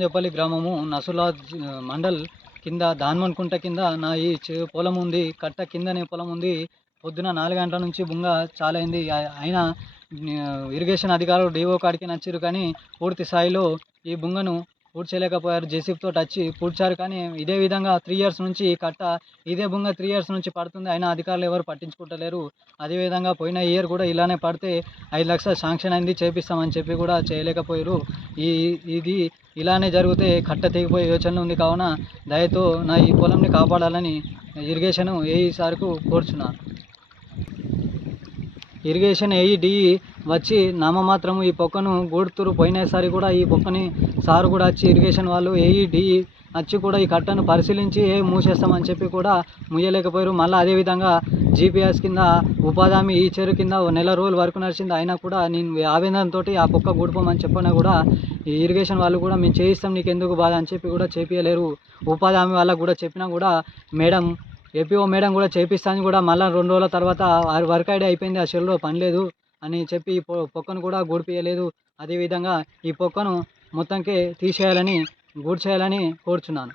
దేపల్లి గ్రామము నసులాద్ మండల్ కింద దాన్మన్కుంట కింద నా ఈ పొలం ఉంది. కట్ట కిందనే పొలం ఉంది. పొద్దున 4 గంటల నుంచి బుంగ చాలా అయింది. అయినా ఇరిగేషన్ అధికారులు డీఓ కాడికి నచ్చిర్రు కానీ పూర్తి స్థాయిలో ఈ బుంగను పూడ్చలేకపోయారు. జేసీబీతో వచ్చి పూడ్చారు కానీ ఇదే విధంగా 3 ఇయర్స్ నుంచి ఈ కట్ట ఇదే బుంగ 3 ఇయర్స్ నుంచి పడుతుంది. అయినా అధికారులు ఎవరు పట్టించుకుంటలేరు. అదేవిధంగా పోయిన ఇయర్ కూడా ఇలానే పడితే 5 లక్షలు శాంక్షన్ అయింది, చేపిస్తామని చెప్పి కూడా చేయలేకపోయారు. ఇది ఇలానే జరిగితే కట్ట తెగిపోయే యోచనలు ఉంది. కావున దయతో నా ఈ పొలంని కాపాడాలని ఇరిగేషన్ ఏఈ సార్కు కోరుచున్నాను. ఇరిగేషన్ ఏఈ డిఈ వచ్చి నామమాత్రము ఈ పొక్కను గూడుతురు. పోయినసారి కూడా ఈ పొక్కని సారు కూడా వచ్చి ఇరిగేషన్ వాళ్ళు ఏఈ డిఈ వచ్చి కూడా ఈ కట్టను పరిశీలించి మూసేస్తామని చెప్పి కూడా ముయ్యలేకపోయారు. మళ్ళీ అదేవిధంగా జీపీఎస్ కింద ఉపాధి హామీ ఈ చెరు కింద నెల రోజుల వరకు నడిచింది. అయినా కూడా నేను ఆవేదనతో ఆ పొక్క గూడిపోమని చెప్పినా కూడా ఈ ఇరిగేషన్ వాళ్ళు కూడా మేము చేయిస్తాం, నీకు ఎందుకు బాధ అని చెప్పి కూడా చేపియలేరు. ఉపాధి హామీ వాళ్ళకు కూడా చెప్పినా కూడా మేడం ఏపీఓ మేడం కూడా చేపిస్తాను కూడా మళ్ళీ 2 రోజుల తర్వాత వర్క్ ఐడి అయిపోయింది, ఆ చెరువులో పని లేదు అని చెప్పి ఈ పొక్కను కూడా గూడిపియలేదు. అదేవిధంగా ఈ పొక్కను మొత్తంకే తీసేయాలని గూడ్చేయాలని కోరుచున్నాను.